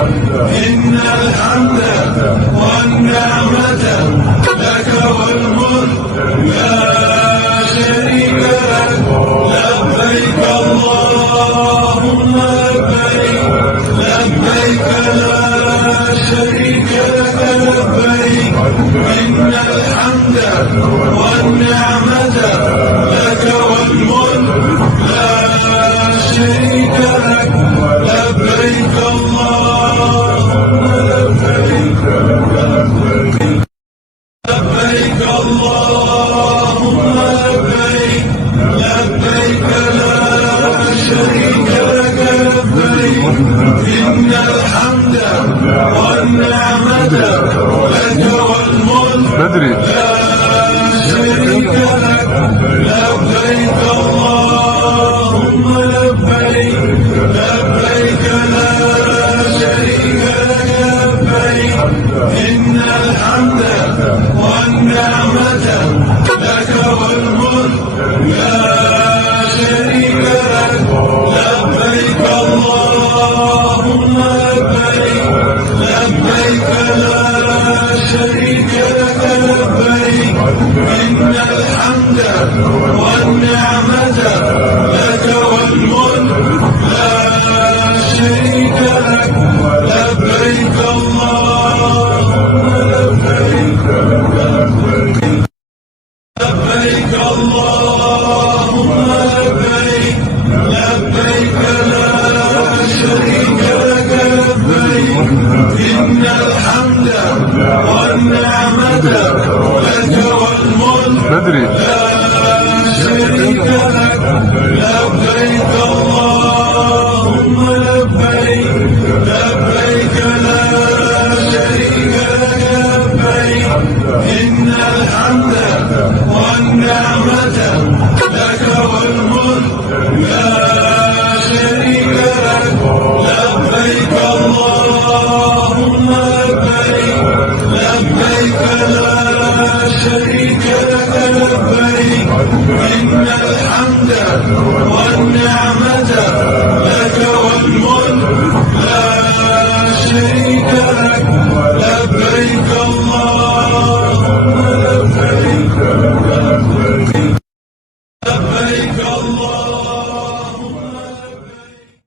إن الحمد والنعمة لك والملك لا شريك لك لبيك اللهم لبيك لبيك لا شريك لك لبيك إن الحمد والنعمة لك والملك لا شريك لك لبيك اللهم لبيك لبيك اللهم لبيك لبيك لا شريك لك لبيك إن الحمد والنعمة لك والملك لا شريك لك لبيك اللهم لبيك لبيك لا شريك لك لبيك إن الحمد والنعمة لك والملك لا شريك لك لبيك اللهم لبيك لبيك لا شريك لك لبيك إن الحمد والنعمة لك والملك لا شريك لك لبيك اللهم لبيك لبيك اللهم لبيك لبيك لا شريك لك لبيك إن الحمد والنعمة لك والملك لا شريك لك لبيك اللهم لبيك لبيك لا شريك لك لبيك إن الحمد والنعمة لك والملك لا شريك لك لبيك اللهم لبيك لبيك لا شريك لك لبيك إن الحمد والنعمة لك والملك لا شريك لك لبيك